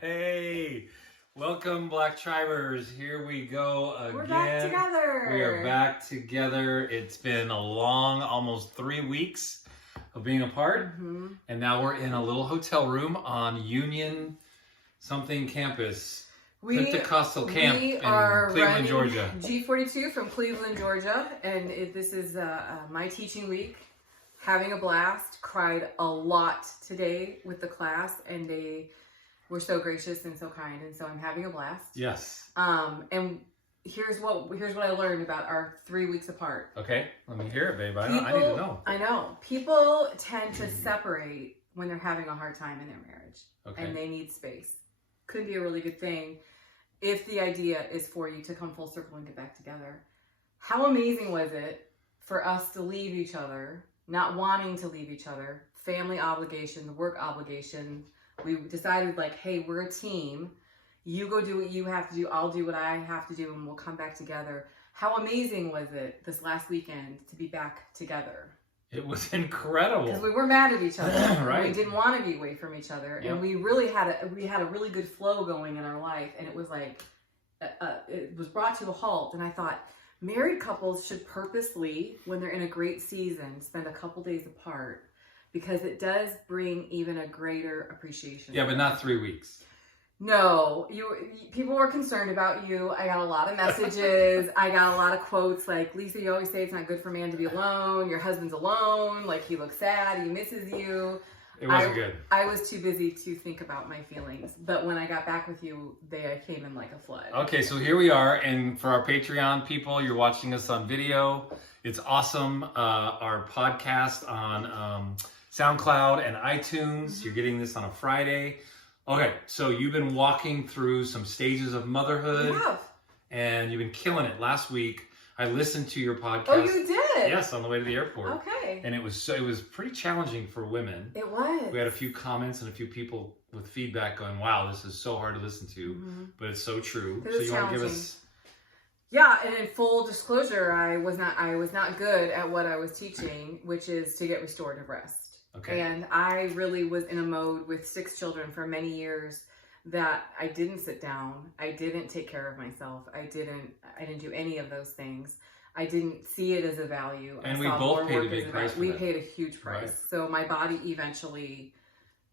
Hey, welcome BlackTribers. Here we go again. We're back together. We are back together. It's been a long, almost 3 weeks of being apart. And now we're in a little hotel room on Union something campus. Pentecostal camp in Cleveland, Georgia. G42 from Cleveland, Georgia. And this is my teaching week. Having a blast. Cried a lot today with the class, and they were so gracious and so kind, and so I'm having a blast. Yes. And here's what I learned about our 3 weeks apart. Okay, let me hear it, babe. I need to know. I know. People tend to separate when they're having a hard time in their marriage, and they need space. Could be a really good thing if the idea is for you to come full circle and get back together. How amazing was it for us to leave each other, not wanting to leave each other, family obligation, work obligation. We decided, like, hey, we're a team. You go do what you have to do. I'll do what I have to do, and we'll come back together. How amazing was it this last weekend to be back together? It was incredible. Because we were mad at each other. Right. We didn't want to be away from each other. Yep. And we really had a really good flow going in our life. And it was like, it was brought to a halt. And I thought, married couples should purposely, when they're in a great season, spend a couple days apart. Because it does bring even a greater appreciation. Yeah, but not 3 weeks. No, people were concerned about you. I got a lot of messages. I got a lot of quotes like, Lisa, you always say it's not good for a man to be alone. Your husband's alone. Like, he looks sad. He misses you. It wasn't good. I was too busy to think about my feelings. But when I got back with you, they came in like a flood. Okay, so here we are. And for our Patreon people, you're watching us on video. It's awesome. Our podcast on SoundCloud and iTunes. You're getting this on a Friday. Okay, so you've been walking through some stages of motherhood. I have. And you've been killing it. Last week, I listened to your podcast. Oh, you did? Yes, on the way to the airport. Okay. And it was pretty challenging for women. It was. We had a few comments and a few people with feedback going, wow, this is so hard to listen to. But it's so true. So you want to give us... Yeah, and in full disclosure, I was not good at what I was teaching, which is to get restorative rest. Okay. And I really was in a mode with 6 children for many years that I didn't sit down. I didn't take care of myself. I didn't do any of those things. I didn't see it as a value. And we both paid a big price for that. We paid a huge price. Right. So my body eventually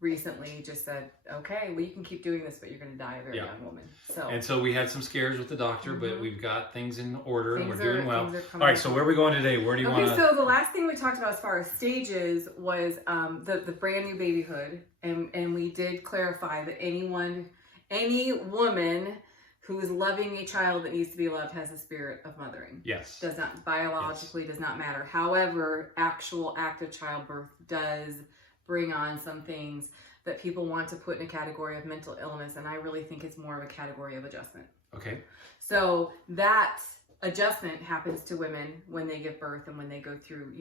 recently just said, okay, well, you can keep doing this, but you're going to die a very young woman. And so we had some scares with the doctor, but we've got things in order and we're doing well. All right, so where are we going today? Where do you want to... Okay, so the last thing we talked about as far as stages was the brand new babyhood. And we did clarify that any woman who is loving a child that needs to be loved has a spirit of mothering. Yes. Does not, biologically does not matter. However, actual active childbirth does bring on some things that people want to put in a category of mental illness, and I really think it's more of a category of adjustment. Okay. So that adjustment happens to women when they give birth and when they go through,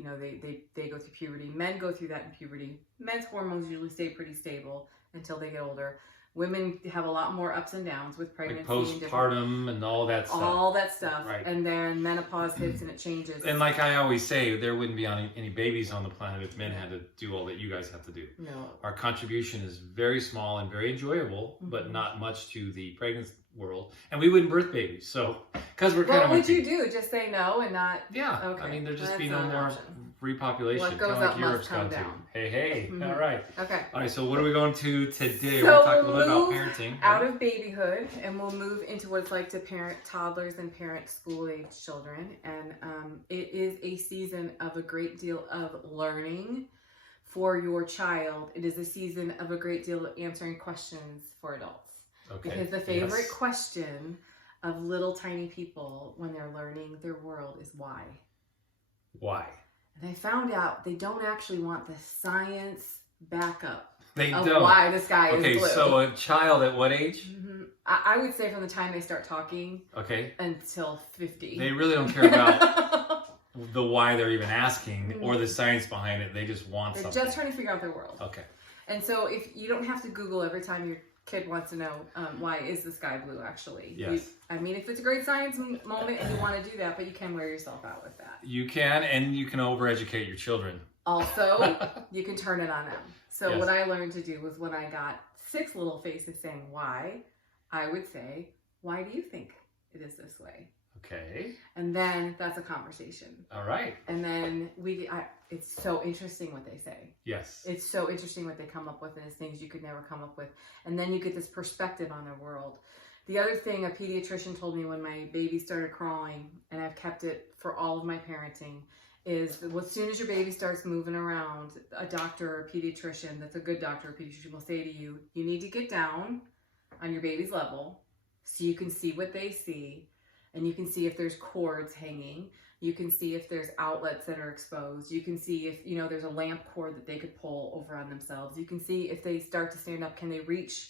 they go through puberty. Men go through that in puberty. Men's hormones usually stay pretty stable until they get older. Women have a lot more ups and downs with pregnancy. Like postpartum and all that stuff. All that stuff. Right. And then menopause hits and it changes. And like I always say, there wouldn't be any babies on the planet if men had to do all that you guys have to do. No. Our contribution is very small and very enjoyable, but not much to the pregnancy world. And we wouldn't birth babies, so, because we're kind of... What would you do? Just say no and not... Yeah. Okay. I mean, there'd just That's be no more repopulation. What goes kind of up like must Europe's come gone to. down. Hey. All right. Okay. All right, so what are we going to today? So we're going to talk a little bit we'll about parenting. Out of babyhood, and we'll move into what it's like to parent toddlers and parent school-age children. And it is a season of a great deal of learning for your child. It is a season of a great deal of answering questions for adults. Okay. Because the favorite question of little tiny people when they're learning their world is why. Why? And I found out they don't actually want the science backup of don't. why the sky is blue. Okay, so a child at what age? I would say from the time they start talking until 50. They really don't care about the why they're even asking or the science behind it. They just want something. They're just trying to figure out their world. Okay. And so if you don't have to Google every time your kid wants to know why is the sky blue actually. Yes. If it's a great science moment and you want to do that, but you can wear yourself out with that. You can, and you can overeducate your children Also, you can turn it on them. So Yes. what I learned to do was when I got 6 little faces saying why, I would say, why do you think it is this way? Okay. And then that's a conversation. All right. And then it's so interesting what they say. Yes. It's so interesting what they come up with, and it's things you could never come up with. And then you get this perspective on their world. The other thing a pediatrician told me when my baby started crawling, and I've kept it for all of my parenting, is that as soon as your baby starts moving around, a doctor or a pediatrician, that's a good doctor or pediatrician, will say to you, you need to get down on your baby's level so you can see what they see, and you can see if there's cords hanging. You can see if there's outlets that are exposed. You can see if, there's a lamp cord that they could pull over on themselves. You can see if they start to stand up, can they reach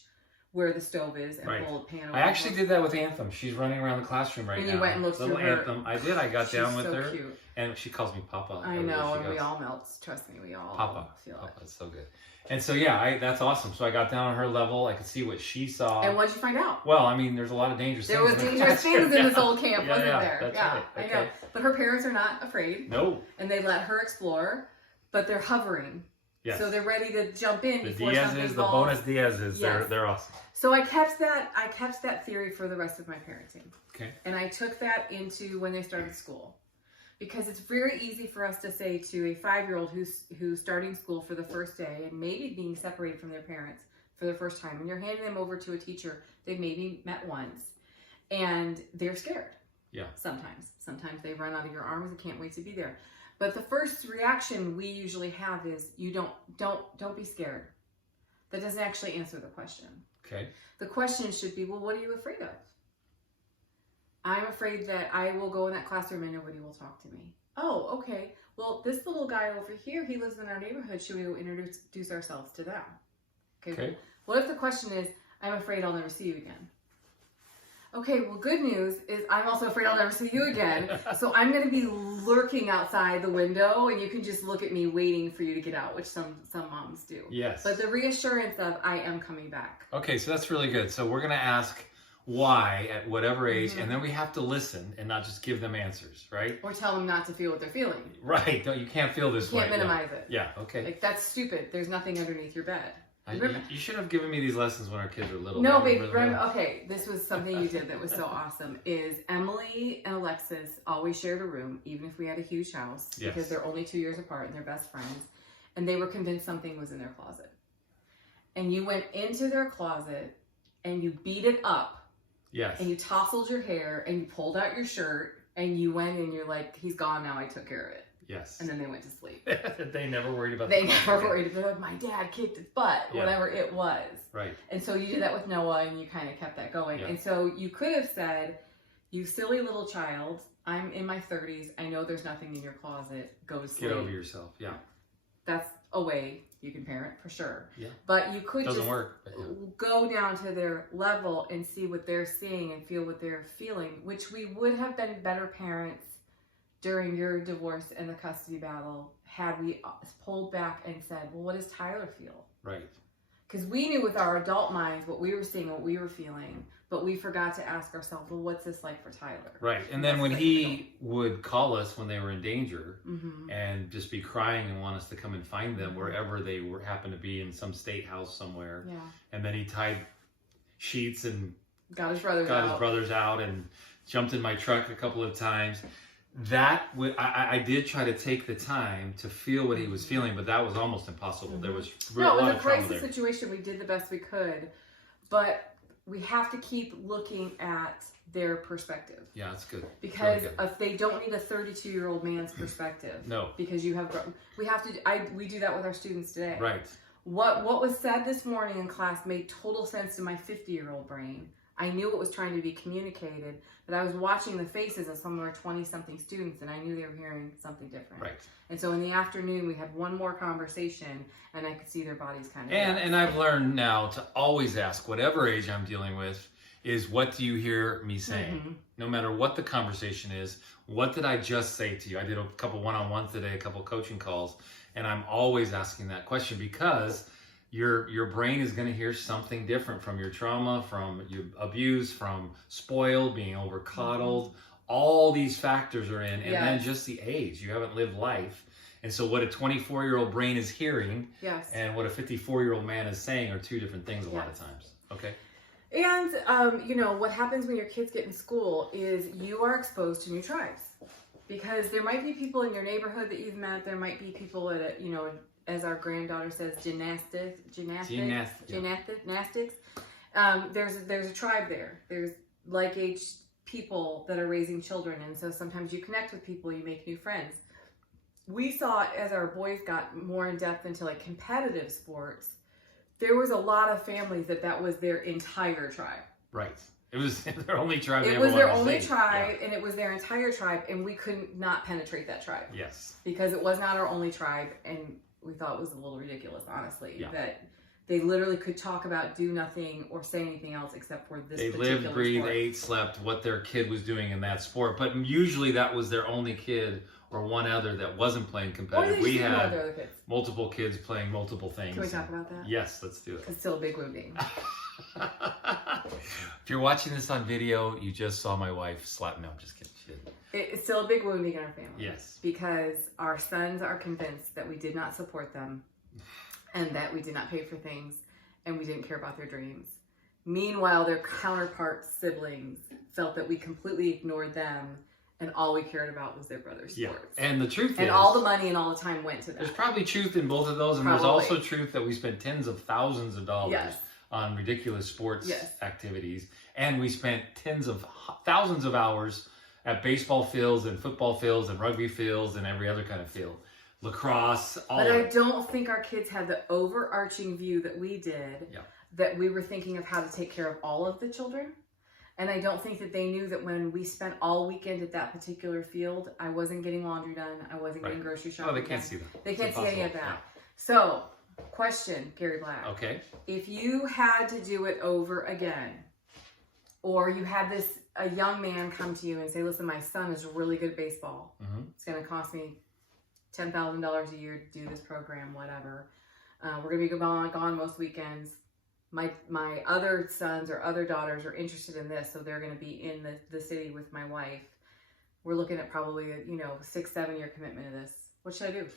where the stove is and pull a pan over. I actually did that with Anthem. She's running around the classroom right now. And you went and looked Little through her. Anthem. I did. I got down with so her. Cute. And she calls me Papa. I know, and we all melt. Trust me, we all Papa. feel Papa, it. it's so good. And so, yeah, that's awesome. So I got down on her level. I could see what she saw. And what did you find out? Well, I mean, there's a lot of dangerous things. There was dangerous things in this old camp, wasn't yeah, there? That's Yeah, right. Okay. I know. But her parents are not afraid. No. And they let her explore, but they're hovering. Yes. So they're ready to jump in The before something Diaz's, the falls. bonus Diaz's, Yes. they're awesome. So I kept that theory for the rest of my parenting. Okay. And I took that into when they started school. Because it's very easy for us to say to a 5-year-old who's starting school for the first day and maybe being separated from their parents for the first time, and you're handing them over to a teacher they've maybe met once, and they're scared. Yeah. Sometimes they run out of your arms and can't wait to be there. But the first reaction we usually have is, you don't be scared. That doesn't actually answer the question. Okay. The question should be, well, what are you afraid of? I'm afraid that I will go in that classroom and nobody will talk to me. Oh, okay. Well, this little guy over here, he lives in our neighborhood. Should we introduce ourselves to them? Okay. What if the question is, I'm afraid I'll never see you again? Okay, well, good news is I'm also afraid I'll never see you again. So I'm going to be lurking outside the window, and you can just look at me waiting for you to get out, which some moms do. Yes. But the reassurance of, I am coming back. Okay, so that's really good. So we're going to ask why at whatever age, and then we have to listen and not just give them answers, right? Or tell them not to feel what they're feeling. Right. No, you can't feel this You way. can't minimize it. Yeah, okay. Like, that's stupid. There's nothing underneath your bed. You should have given me these lessons when our kids were little. No, That babe, was really good. okay, this was something you did that was so awesome, is Emily and Alexis always shared a room, even if we had a huge house, Yes. because they're only 2 years apart and they're best friends, and they were convinced something was in their closet. And you went into their closet, and you beat it up, Yes. and you tousled your hair, and you pulled out your shirt, and you went and you're like, he's gone now, I took care of it. Yes. And then they went to sleep. They never worried about They never worried about, my dad kicked his butt, Yeah. whatever it was. Right. And so you did that with Noah, and you kind of kept that going. Yeah. And so you could have said, you silly little child, I'm in my 30s. I know there's nothing in your closet. Go to sleep. Get over yourself. Yeah. That's a way you can parent for sure. Yeah. But you could Doesn't just work. But yeah. go down to their level and see what they're seeing and feel what they're feeling, which we would have been better parents during your divorce and the custody battle had we pulled back and said, well, what does Tyler feel? Right. Because we knew with our adult minds what we were seeing, what we were feeling, but we forgot to ask ourselves, well, what's this like for Tyler? Right. And then when he would call us when they were in danger Mm-hmm. and just be crying and want us to come and find them wherever they were, happened to be in some state house somewhere. Yeah. And then he tied sheets and Got his brothers got out. his brothers out and jumped in my truck a couple of times. I did try to take the time to feel what he was feeling, but that was almost impossible. There was a No, it lot was a of trauma crisis there. situation. We did the best we could, but we have to keep looking at their perspective. Yeah, that's good. Because Really good. if they don't need a 32-year-old man's perspective. No. Because you have grown. We do that with our students today. Right. What was said this morning in class made total sense to my 50-year-old brain. I knew it was trying to be communicated, but I was watching the faces of some of our 20-something students, and I knew they were hearing something different. Right. And so in the afternoon, we had one more conversation, and I could see their bodies kind of... And I've learned now to always ask, whatever age I'm dealing with, is what do you hear me saying? Mm-hmm. No matter what the conversation is, what did I just say to you? I did a couple one-on-ones today, a couple coaching calls, and I'm always asking that question because your brain is going to hear something different from your trauma, from your abuse, from spoiled, being over-coddled. All these factors are in, and then just the age. You haven't lived life. And so what a 24-year-old brain is hearing Yes. and what a 54-year-old man is saying are two different things a lot of times. Okay. And, what happens when your kids get in school is you are exposed to new tribes. Because there might be people in your neighborhood that you've met. There might be people at, as our granddaughter says, gymnastics. There's a tribe there. There's like-age people that are raising children. And so sometimes you connect with people, you make new friends. We saw as our boys got more in depth into like competitive sports, there was a lot of families that was their entire tribe. Right. It was their only tribe. It was their only tribe, and it was their entire tribe, and we couldn't not penetrate that tribe. Yes. Because it was not our only tribe, and we thought it was a little ridiculous, honestly, Yeah. that they literally could talk about, do nothing, or say anything else except for this particular sport. They lived, breathed, sport. ate, slept what their kid was doing in that sport. But usually that was their only kid or one other that wasn't playing competitive. We had multiple kids playing multiple things. Can we talk about that? Yes, let's do it. It's still a big wounding. If you're watching this on video, you just saw my wife slap. No, I'm just kidding. She didn't. It's still a big wounding in our family. Yes. Because our sons are convinced that we did not support them and that we did not pay for things and we didn't care about their dreams. Meanwhile, their counterpart siblings felt that we completely ignored them and all we cared about was their brother's sports. And the truth is... And all the money and all the time went to that. There's probably truth in both of those, and there's also truth that we spent tens of thousands of dollars on ridiculous sports activities. And we spent tens of thousands of hours at baseball fields and football fields and rugby fields and every other kind of field. Lacrosse, all of it. But I don't think our kids had the overarching view that we did, that we were thinking of how to take care of all of the children. And I don't think that they knew that when we spent all weekend at that particular field, I wasn't getting laundry done, I wasn't getting grocery shopping. Oh, they can't see that. They can't see any of that. So, question, Gary Black. Okay. If you had to do it over again, or you had a young man come to you and say, listen, my son is really good at baseball. It's going to cost me $10,000 a year to do this program, whatever. We're going to be gone most weekends. My other sons or other daughters are interested in this, so they're going to be in the city with my wife. We're looking at probably a 6-7 year commitment to this. What should I do?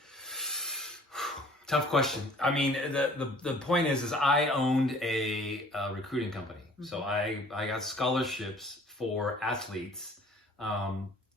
Tough question. I mean, the point is I owned a recruiting company, so I got scholarships for athletes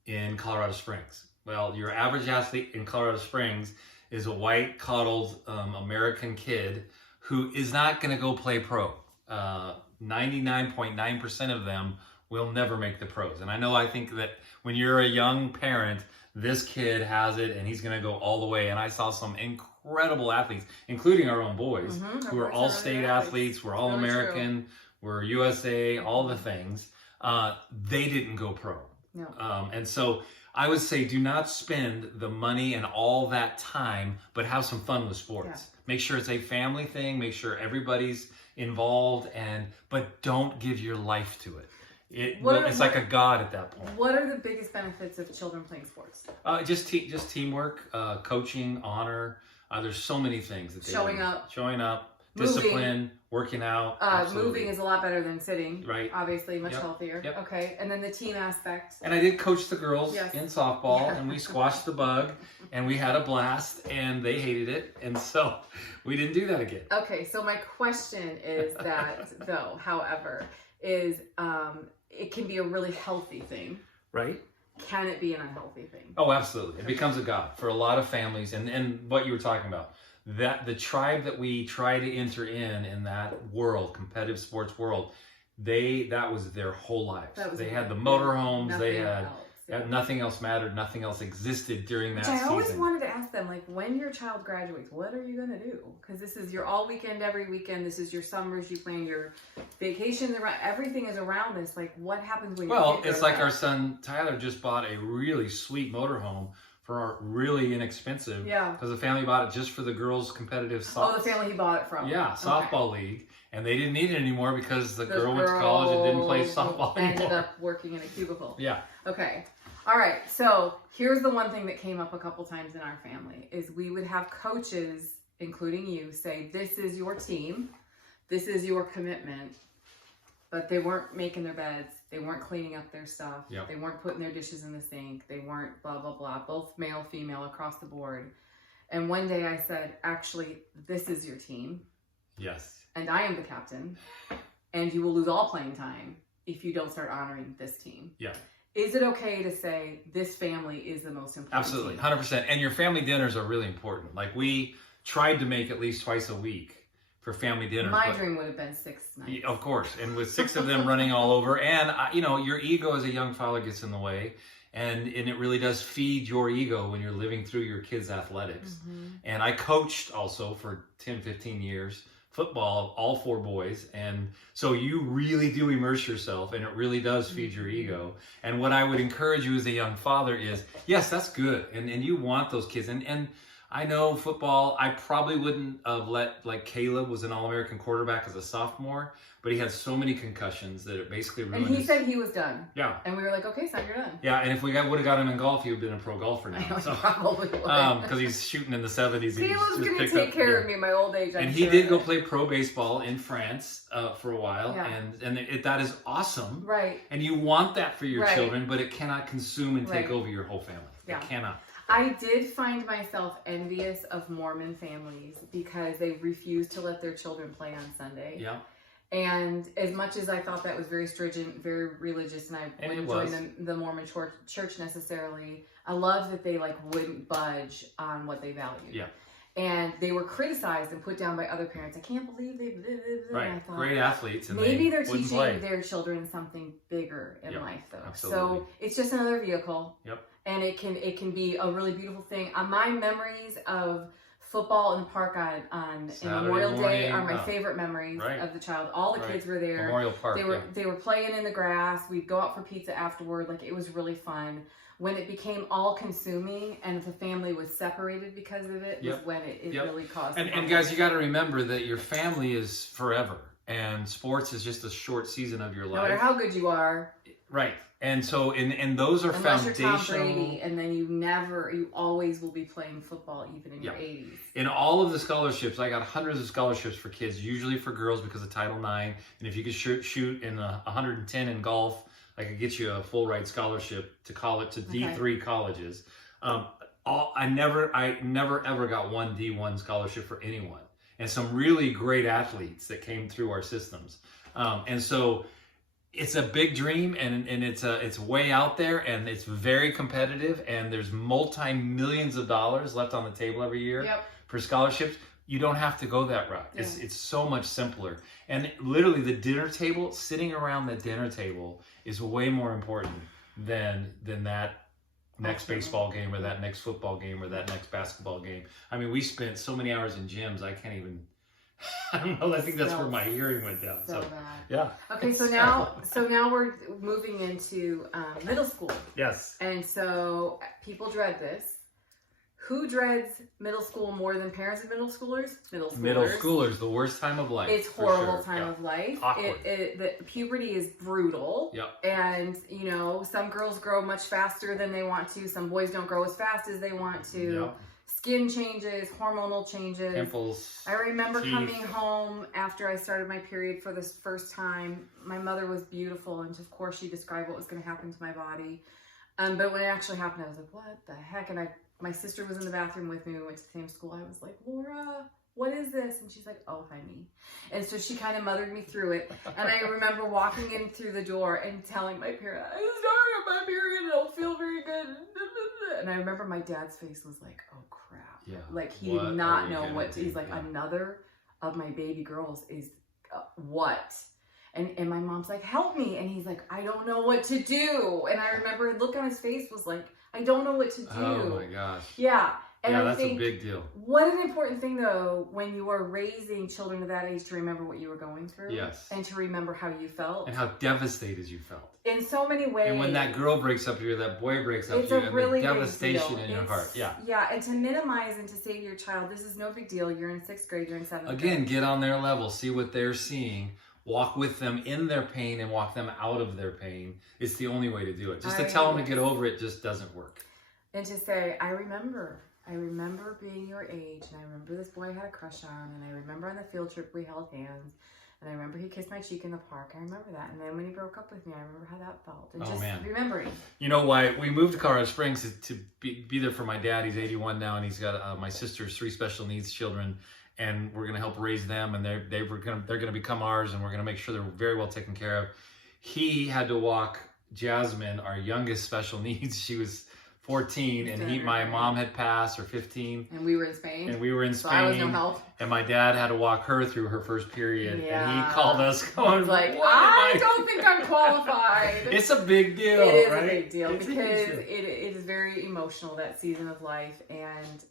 in Colorado Springs. Well, your average athlete in Colorado Springs is a white, coddled American kid who is not going to go play pro. 99.9% of them will never make the pros. And I think that when you're a young parent, this kid has it and he's going to go all the way. And I saw some incredible athletes, including our own boys, who are all state athletes, we're all American, we're USA, all the things. They didn't go pro. No. And so I would say do not spend the money and all that time, but have some fun with sports. Yeah. Make sure it's a family thing. Make sure everybody's involved, but don't give your life to it. It's like a god at that point. What are the biggest benefits of children playing sports? Just teamwork, coaching, honor. There's so many things that they showing up, discipline, working out. Moving is a lot better than sitting. Right. Obviously, much healthier. Yep. Okay, and then the team aspect. And I did coach the girls in softball, and we squashed the bug, and we had a blast, and they hated it, and so we didn't do that again. Okay, so my question is that, though, however, is it can be a really healthy thing. Right. Can it be an unhealthy thing? Oh, absolutely. It becomes a god for a lot of families, and what you were talking about. That the tribe that we try to enter in that world, competitive sports world, that was their whole lives. They had the motorhomes, they had nothing else mattered, nothing else existed during that season. I always wanted to ask them, like, when your child graduates, what are you going to do? Because this is your all weekend, every weekend. This is your summers. You plan your vacations around. Everything is around this. Like, what happens when? Well, it's like our son Tyler just bought a really sweet motorhome. For really inexpensive, because the family bought it just for the girls' competitive softball. Oh, the family he bought it from. Yeah, softball league, and they didn't need it anymore because the girl went to college and didn't play softball anymore. Ended up working in a cubicle. Yeah. Okay. All right. So here's the one thing that came up a couple times in our family is we would have coaches, including you, say, "This is your team, this is your commitment," but they weren't making their beds. They weren't cleaning up their stuff. Yep. They weren't putting their dishes in the sink. They weren't blah, blah, blah. Both male, female, across the board. And one day I said, actually, this is your team. Yes. And I am the captain. And you will lose all playing time if you don't start honoring this team. Yeah. Is it okay to say this family is the most important? Absolutely, 100%. And your family dinners are really important. Like we tried to make at least twice a week for family dinners. My dream would have been 6 nights. Of course. And with 6 of them running all over. And, you know, your ego as a young father gets in the way. And it really does feed your ego when you're living through your kids' athletics. Mm-hmm. And I coached also for 10, 15 years. Football, all 4 boys. And so you really do immerse yourself, and it really does feed your ego. And what I would encourage you as a young father is, yes, that's good. And you want those kids. And I know football, I probably wouldn't have let, like Caleb was an All-American quarterback as a sophomore, but he had so many concussions that it basically ruined And he said he was done. Yeah. And we were like, okay, son, you're done. Yeah, and if we would have got him in golf, he would have been a pro golfer now. I know, probably would. Because he's shooting in the 70s. Caleb's going to take care of me in my old age, I'm And sure. he did go play pro baseball in France for a while, Yeah. and that is awesome. Right. And you want that for your Right. children, but it cannot consume and take Right. over your whole family. Yeah. It cannot. I did find myself envious of Mormon families because they refuse to let their children play on Sunday. Yeah. And as much as I thought that was very stringent, very religious, and I wouldn't join the Mormon church necessarily, I love that they like wouldn't budge on what they valued. Yeah. And they were criticized and put down by other parents. I can't believe they. Right. And I thought, great athletes. And maybe they're wouldn't teaching play. their children something bigger in life, though. Absolutely. So it's just another vehicle. Yep. And it can be a really beautiful thing. My memories of football in the park on Memorial Day are my favorite memories of the child. All the kids were there. Memorial Park. They were playing in the grass. We'd go out for pizza afterward. Like, it was really fun. When it became all consuming and if a family was separated because of it, was when it really caused. And guys, you got to remember that your family is forever, and sports is just a short season of your life. No matter how good you are. Right. And so, and those are unless foundational. You're Tom Brady, and then you always will be playing football even in your 80s. In all of the scholarships, I got hundreds of scholarships for kids, usually for girls because of Title IX. And if you could shoot in 110 in golf, I could get you a full ride scholarship to college, to D3 colleges. I never ever got one D1 scholarship for anyone, and some really great athletes that came through our systems. And so it's a big dream, and it's way out there, and it's very competitive, and there's multi-millions of dollars left on the table every year for scholarships. You don't have to go that route. Yeah. It's so much simpler. And literally the dinner table, sitting around the dinner table is way more important than that next baseball game or that next football game or that next basketball game. I mean, we spent so many hours in gyms, I can't even, I don't know, I think that's where my hearing went down. So yeah. Okay, so now we're moving into middle school. Yes. And so people dread this. Who dreads middle school more than parents of middle schoolers? Middle schoolers, the worst time of life. It's horrible time of life. Awkward. The puberty is brutal. Yep. And, some girls grow much faster than they want to. Some boys don't grow as fast as they want to. Yep. Skin changes, hormonal changes. Pimples. I remember coming home after I started my period for the first time. My mother was beautiful, and of course she described what was going to happen to my body. But when it actually happened, I was like, what the heck? And my sister was in the bathroom with me. We went to the same school. I was like, Laura, what is this? And she's like, oh, honey. And so she kind of mothered me through it. And I remember walking in through the door and telling my parent, I'm sorry, my period, I don't feel very good. And I remember my dad's face was like, oh, crap. Yeah. Like, he did not know what to, he's like, another of my baby girls is what? And my mom's like, help me. And he's like, I don't know what to do. And I remember the look on his face was like, I don't know what to do. Oh my gosh. Yeah. And I that's think, a big deal. What an important thing, though, when you are raising children of that age, to remember what you were going through. Yes. And to remember how you felt. And how devastated you felt. In so many ways. And when that girl breaks up to you, or that boy breaks up to you, and really the devastation in your heart. Yeah. Yeah, and to minimize and to say to your child, this is no big deal. You're in 6th grade, you're in 7th grade. Again, get on their level, see what they're seeing. Walk with them in their pain and walk them out of their pain. It's the only way to do it. Just to tell them to get over it just doesn't work. And to say, I remember being your age, and I remember this boy I had a crush on, and I remember on the field trip we held hands, And I remember he kissed my cheek in the park. I remember that. And then when he broke up with me, I remember how that felt. And just remembering. You know why we moved to Colorado Springs is to be there for my dad. He's 81 now, and he's got my sister's 3 special needs children, and we're gonna help raise them, and they're gonna become ours, and we're gonna make sure they're very well taken care of. He had to walk Jasmine, our youngest special needs. She was 14, and my mom had passed, or 15. And we were in Spain. So I was no help. And my dad had to walk her through her first period. Yeah. And he called us going, like, I don't think I'm qualified. It's a big deal. It is right? a big deal It's because it is very emotional, that season of life. And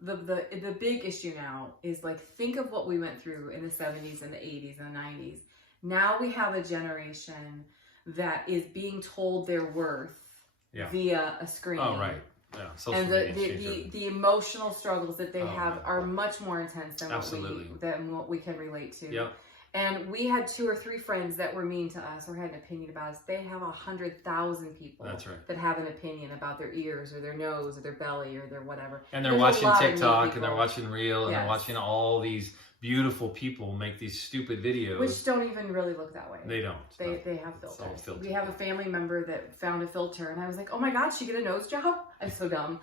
the big issue now is, like, think of what we went through in the 70s and the 80s and the 90s. Now we have a generation that is being told their worth via a screen. Oh, right. Yeah. Social and the emotional struggles that they have are much more intense than what we can relate to. Yep. And we had 2 or 3 friends that were mean to us or had an opinion about us. They have 100,000 people that have an opinion about their ears or their nose or their belly or their whatever. And they're watching TikTok and they're watching Reel and they're watching all these beautiful people make these stupid videos. Which don't even really look that way. They don't. They have filters. We have a family member that found a filter, and I was like, oh my God, she get a nose job? I'm so dumb.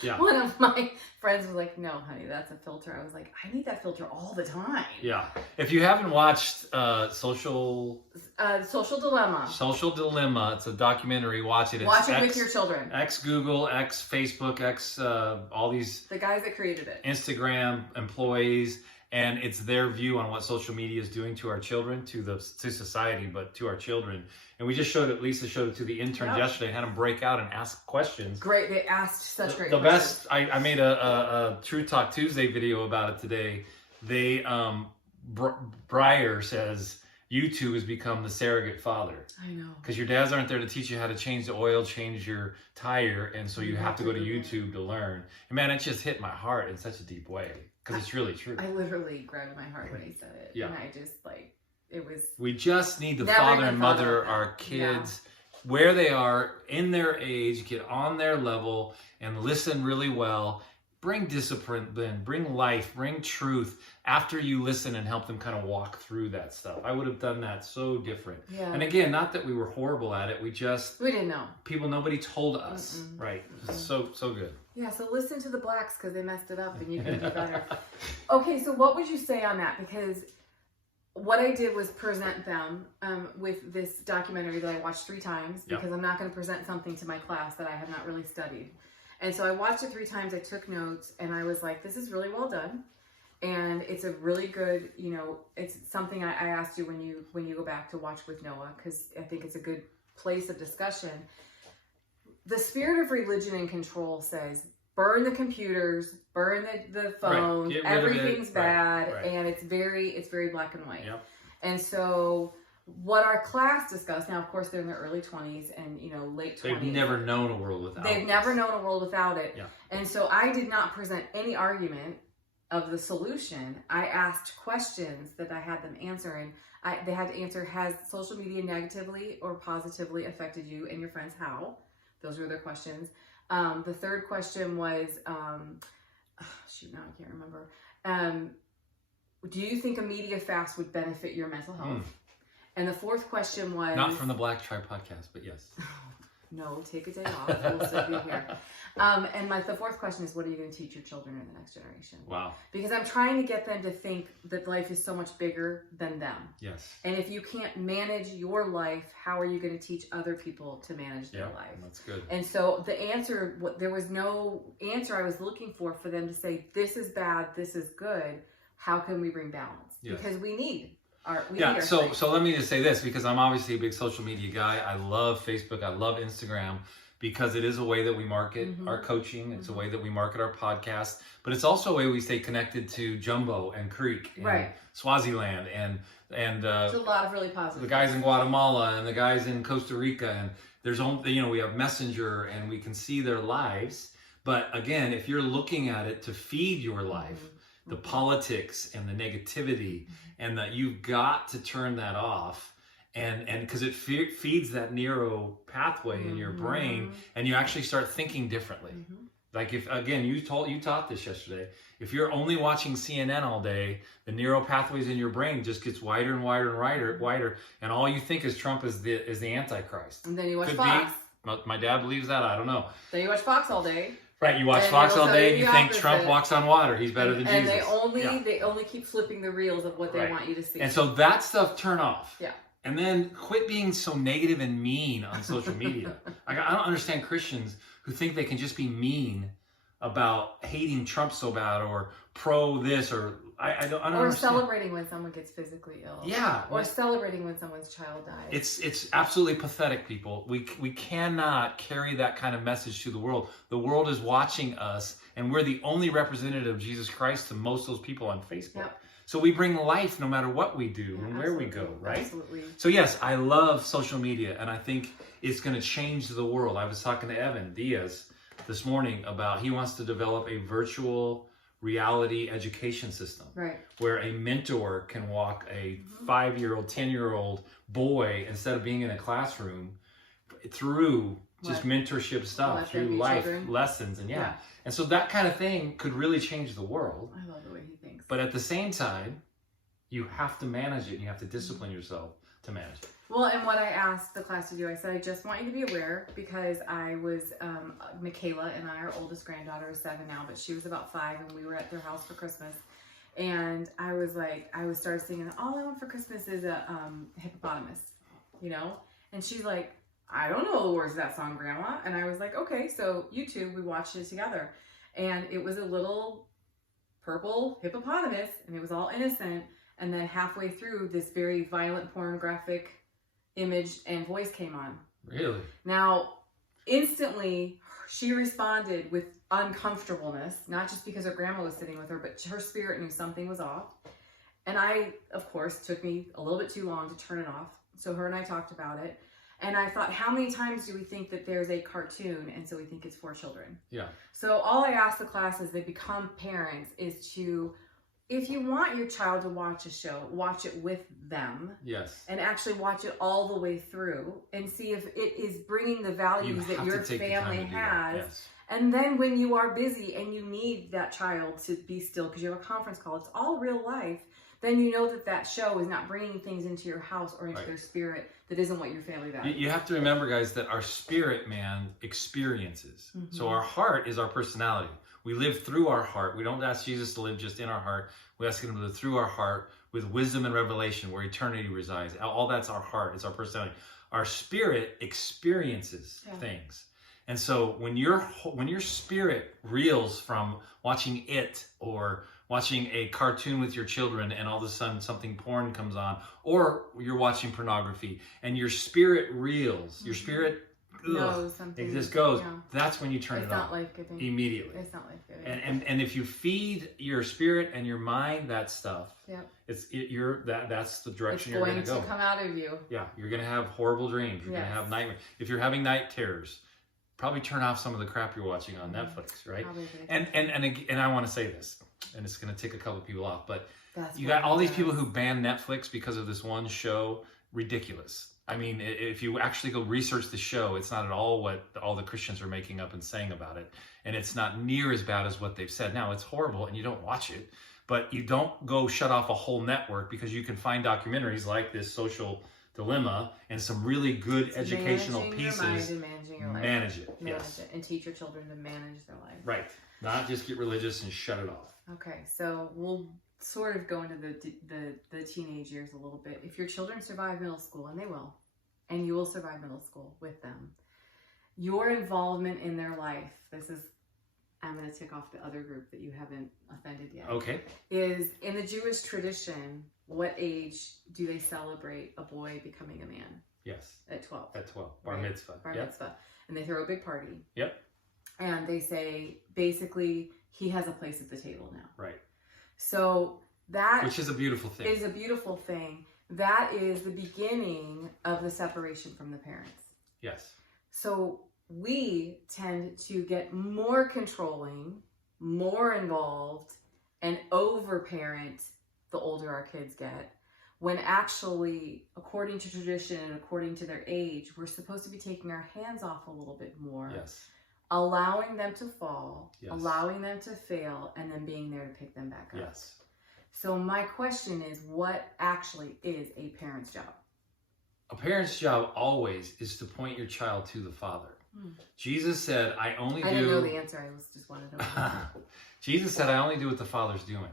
Yeah. One of my friends was like, no, honey, that's a filter. I was like, I need that filter all the time. Yeah. If you haven't watched Social Dilemma, it's a documentary. Watch it. Watch it with your children. Google, Facebook, all these. The guys that created it. Instagram employees, and it's their view on what social media is doing to our children, to society, but to our children. And we just Lisa showed it to the interns yesterday and had them break out and ask questions. Great. They asked such great questions. Best, I made a True Talk Tuesday video about it today. They, Breyer says, YouTube has become the surrogate father. I know. Because your dads aren't there to teach you how to change the oil, change your tire, and so you have to go to YouTube to learn. And man, it just hit my heart in such a deep way. Because it's really true. I literally grabbed my heart when he said it. Yeah. And I just, like, it was... We just need the father and mother, our kids, where they are, in their age, get on their level, and listen really well. Bring discipline, bring life, bring truth after you listen and help them kind of walk through that stuff. I would have done that so different. Yeah. And again, not that we were horrible at it. We didn't know. Nobody told us. Right. So good. Yeah, so listen to the blacks because they messed it up and you can do better. Okay, so what would you say on that? Because what I did was present them with this documentary that I watched 3 times because I'm not going to present something to my class that I have not really studied. And so I watched it 3 times, I took notes, and I was like, this is really well done. And it's a really good, it's something I asked you when you go back to watch with Noah, because I think it's a good place of discussion. The spirit of religion and control says, burn the computers, burn the phone, everything's bad, and it's very black and white. Yep. And so what our class discussed, now of course they're in their early 20s and late 20s. They've never known a world without it. They've never known a world without it. Yeah. And so I did not present any argument of the solution. I asked questions that I had them answer, and they had to answer, has social media negatively or positively affected you and your friends? How? Those were their questions. The third question was, now I can't remember. Do you think a media fast would benefit your mental health? And the fourth question was... Not from the BlackTribe podcast, but yes. No, take a day off. We'll still be here. And the fourth question is, what are you going to teach your children in the next generation? Wow. Because I'm trying to get them to think that life is so much bigger than them. Yes. And if you can't manage your life, how are you going to teach other people to manage their life? That's good. And so the answer, there was no answer I was looking for them to say, this is bad, this is good. How can we bring balance? Yes. Because we need so let me just say this, because I'm obviously a big social media guy. I love Facebook. I love Instagram because it is a way that we market our coaching. It's a way that we market our podcast, but it's also a way we stay connected to Jumbo and Creek and Swaziland and there's a lot of really positive. The guys in Guatemala and the guys in Costa Rica, and there's only, we have Messenger and we can see their lives. But again, if you're looking at it to feed your life, the politics and the negativity, and that you've got to turn that off, and because it feeds that narrow pathway in your brain, and you actually start thinking differently. Like if, again, you taught this yesterday. If you're only watching CNN all day, the neural pathways in your brain just gets wider and wider and wider, and all you think is Trump is the Antichrist. And then you watch Could Fox. be. My dad believes that. I don't know. Then you watch Fox all day. Right, you watch Fox all day and you think opposite. Trump walks on water. He's better than and Jesus. And they only keep flipping the reels of what they want you to see. And so that stuff turn off. Yeah. And then quit being so negative and mean on social media. I don't understand Christians who think they can just be mean about hating Trump so bad or pro this or I don't or understand. Celebrating when someone gets physically ill. Yeah. Or celebrating when someone's child dies. It's absolutely pathetic, people. We cannot carry that kind of message to the world. The world is watching us, and we're the only representative of Jesus Christ to most of those people on Facebook. Yep. So we bring life no matter what we do and where we go, right? Absolutely. So yes, I love social media, and I think it's going to change the world. I was talking to Evan Diaz this morning about he wants to develop a virtual reality education system, right, where a mentor can walk a 5-year-old, 10-year-old boy instead of being in a classroom through just mentorship stuff, through life lessons, and and so that kind of thing could really change the world. I love the way he thinks. But at the same time, you have to manage it, and you have to discipline yourself to manage it. Well, and what I asked the class to do, I said, I just want you to be aware, because I was, Michaela and our oldest granddaughter is 7 now, but she was about 5, and we were at their house for Christmas. And I was like, started singing, all I want for Christmas is a hippopotamus, you know? And she's like, I don't know the words of that song, Grandma. And I was like, okay, so YouTube, we watched it together. And it was a little purple hippopotamus, and it was all innocent. And then halfway through, this very violent, pornographic image and voice came on. Really? Now, instantly, she responded with uncomfortableness, not just because her grandma was sitting with her, but her spirit knew something was off. And I, of course, took me a little bit too long to turn it off. So her and I talked about it. And I thought, how many times do we think that there's a cartoon and so we think it's for children? Yeah. So all I ask the class as they become parents is to, if you want your child to watch a show, watch it with them. Yes. And actually watch it all the way through and see if it is bringing the values that your family has. Yes. And then when you are busy and you need that child to be still because you have a conference call, it's all real life, then you know that that show is not bringing things into your house or into their spirit that isn't what your family values. You have to remember, guys, that our spirit, man, experiences. Mm-hmm. So our heart is our personality. We live through our heart. We don't ask Jesus to live just in our heart. We ask him to live through our heart with wisdom and revelation where eternity resides. All that's our heart. It's our personality. Our spirit experiences things. And so when your spirit reels from watching it or watching a cartoon with your children and all of a sudden something porn comes on, or you're watching pornography and your spirit reels, your spirit knows something. It just goes. Yeah. That's when you turn it off. It's not life-giving. Immediately. It's not life-giving. And if you feed your spirit and your mind that stuff, that's the direction you're going to go. It's going to come out of you. Yeah, you're going to have horrible dreams. You're going to have nightmares. If you're having night terrors, probably turn off some of the crap you're watching on Netflix, right? And I want to say this, and it's going to tick a couple people off, but you got all these people who ban Netflix because of this one show. Ridiculous. I mean, if you actually go research the show, it's not at all what all the Christians are making up and saying about it. And it's not near as bad as what they've said. Now, it's horrible and you don't watch it, but you don't go shut off a whole network, because you can find documentaries like this, Social Dilemma, and some really good educational pieces. Managing your life. Manage it. And teach your children to manage their life. Right. Not just get religious and shut it off. Okay, so we'll sort of go into the teenage years a little bit. If your children survive middle school, and they will, and you will survive middle school with them, your involvement in their life, I'm going to tick off the other group that you haven't offended yet. Okay. Is in the Jewish tradition, what age do they celebrate a boy becoming a man? Yes. At 12. At 12. Bar mitzvah. Bar mitzvah. And they throw a big party. Yep. And they say, basically, he has a place at the table now. Right. So that... Which is a beautiful thing. Is a beautiful thing. That is the beginning of the separation from the parents. Yes. So we tend to get more controlling, more involved, and over-parent the older our kids get, when actually, according to tradition and according to their age, we're supposed to be taking our hands off a little bit more. Yes. allowing them to fall, Yes. allowing them to fail, and then being there to pick them back up. Yes. So my question is, what actually is a parent's job? A parent's job always is to point your child to the Father. Jesus said, I didn't know the answer. I just wanted to know. Jesus said, I only do what the Father's doing.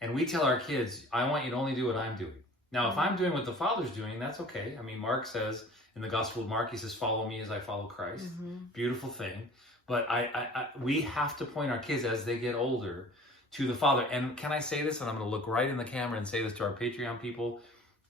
And we tell our kids, I want you to only do what I'm doing. Now, if I'm doing what the Father's doing, that's okay. I mean, Mark says, in the Gospel of Mark, he says, follow me as I follow Christ. Beautiful thing. But we have to point our kids as they get older to the Father. And can I say this? And I'm going to look right in the camera and say this to our Patreon people.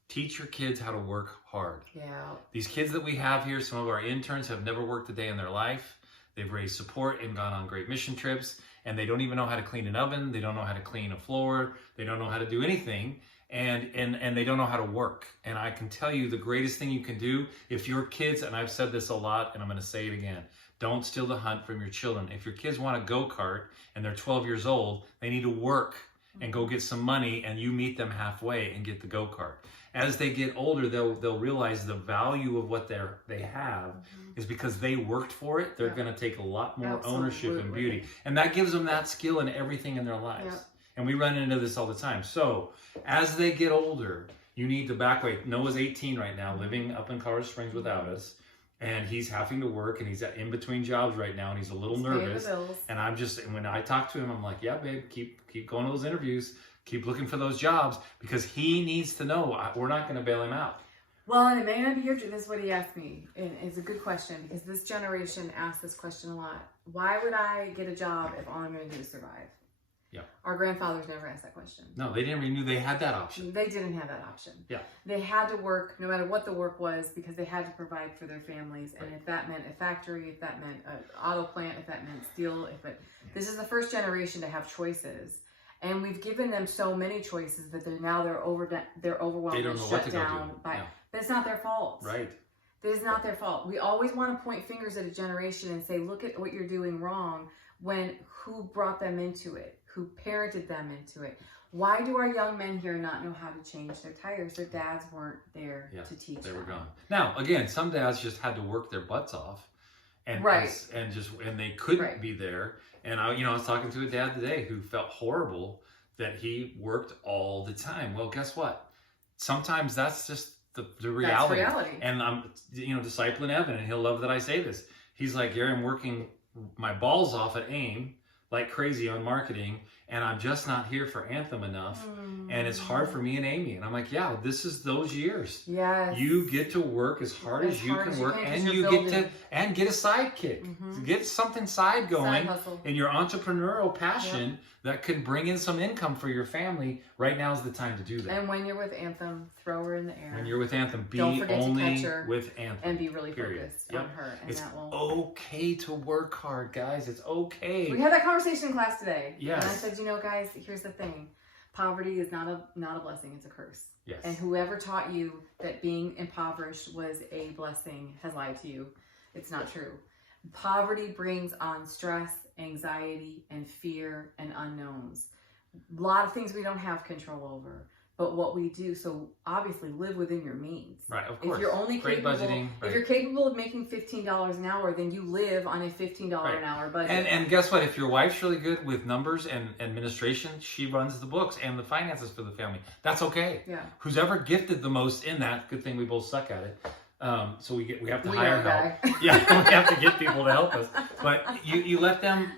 Teach your kids how to work hard. Yeah. These kids that we have here, some of our interns have never worked a day in their life. They've raised support and gone on great mission trips, and they don't even know how to clean an oven. They don't know how to clean a floor. They don't know how to do anything, and they don't know how to work. And I can tell you the greatest thing you can do if your kids, and I've said this a lot, and I'm going to say it again, don't steal the hunt from your children. If your kids want a go-kart and they're 12 years old, they need to work and go get some money, and you meet them halfway and get the go-kart. As they get older, they'll realize the value of what they have is because they worked for it. They're going to take a lot more ownership and beauty. And that gives them that skill in everything in their lives. Yeah. And we run into this all the time. So as they get older, you need to back away. Noah's 18 right now, living up in Colorado Springs without us. And he's having to work, and he's in between jobs right now, and he's a little nervous. And when I talk to him, I'm like, yeah, babe, keep going to those interviews. Keep looking for those jobs, because he needs to know we're not going to bail him out. Well, and it may not be your truth. This is what he asked me. And it's a good question, because this generation asks this question a lot. Why would I get a job if all I'm going to do is survive? Yeah. Our grandfathers never asked that question. No, they never knew they had that option. They didn't have that option. Yeah. They had to work no matter what the work was, because they had to provide for their families. And if that meant a factory, if that meant an auto plant, if that meant steel, this is the first generation to have choices. And we've given them so many choices that they're overwhelmed and shut down by. Yeah. But it's not their fault. Right. It is not their fault. We always want to point fingers at a generation and say, look at what you're doing wrong, when who brought them into it, who parented them into it. Why do our young men here not know how to change their tires? Their dads weren't there to teach them. They were gone. Now, again, some dads just had to work their butts off. And they couldn't be there. And I was talking to a dad today who felt horrible that he worked all the time. Well, guess what? Sometimes that's just the reality. That's reality. And I'm discipling Evan, and he'll love that I say this. He's like, Gary, I'm working my balls off at AIM like crazy on marketing, and I'm just not here for Anthem enough. And it's hard for me and Amy. And I'm like, yeah, this is those years. Yes. You get to work as hard as you can work, and you get to get a sidekick. Get something side going in your entrepreneurial passion that can bring in some income for your family. Right now is the time to do that. And when you're with Anthem, throw her in the air. When you're with Anthem, be Don't forget only to catch her with Anthem. and be really focused on her. And it's okay to work hard, guys. It's okay. We had that conversation in class today. Yes. And I said, guys, here's the thing. Poverty is not a blessing, it's a curse. Yes. And whoever taught you that being impoverished was a blessing has lied to you. It's not true. Poverty brings on stress, anxiety, and fear and unknowns. A lot of things we don't have control over. But what we do, so obviously live within your means. Right, of course. If you're only budgeting, if you're capable of making $15 an hour, then you live on a $15 an hour budget. And guess what? If your wife's really good with numbers and administration, she runs the books and the finances for the family. That's okay. Yeah. Who's ever gifted the most in that? Good thing we both suck at it. So we have to hire help. Yeah, we have to get people to help us. But you let them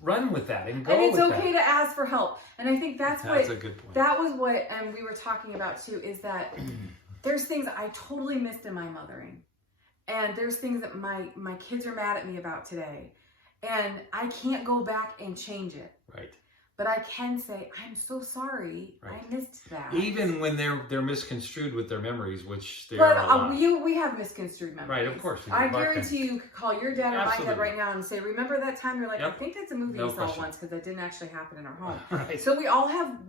run with that and go with that. And it's okay to ask for help. And I think that's a good point. That was what we were talking about too, is that there's things I totally missed in my mothering. And there's things that my kids are mad at me about today. And I can't go back and change it. Right. But I can say, I'm so sorry. Right. I missed that. Even when they're misconstrued with their memories, which they are a lot. We have misconstrued memories. Right, of course. I guarantee you could call your dad or my dad right now and say, remember that time? You're like, I think that's a movie we saw once, because that didn't actually happen in our home. Right. So we all have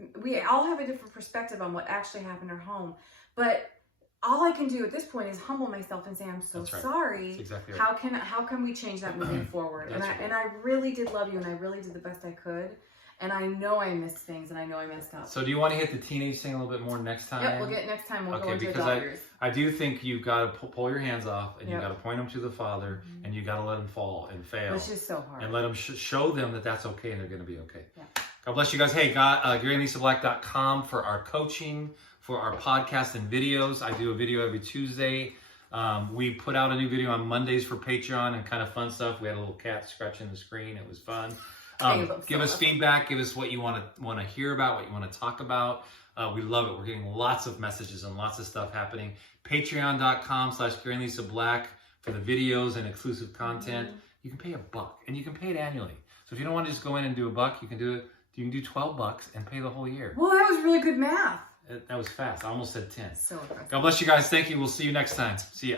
a different perspective on what actually happened in our home. But all I can do at this point is humble myself and say, I'm so sorry. That's exactly right. How can we change that moving forward? And I really did love you, and I really did the best I could. And I know I missed things, and I know I messed up. So do you want to hit the teenage thing a little bit more next time? Yep, we'll get next time. We'll go into because daughters. I do think you've got to pull your hands off, and you've got to point them to the Father, and you got to let them fall and fail. Which is so hard. And let them show them that that's okay, and they're going to be okay. Yeah. God bless you guys. Hey, GaryandLisaBlack.com for our coaching, for our podcast and videos. I do a video every Tuesday. We put out a new video on Mondays for Patreon and kind of fun stuff. We had a little cat scratching the screen. It was fun. Give us feedback. Give us what you want to hear about, what you want to talk about. We love it. We're getting lots of messages and lots of stuff happening. Patreon.com/GaryandLisaBlack for the videos and exclusive content. You can pay $1 and you can pay it annually. So if you don't want to just go in and do $1, you can do it. You can do $12 and pay the whole year. Well, that was really good math. That was fast. I almost said 10. So impressive. God bless you guys. Thank you. We'll see you next time. See ya.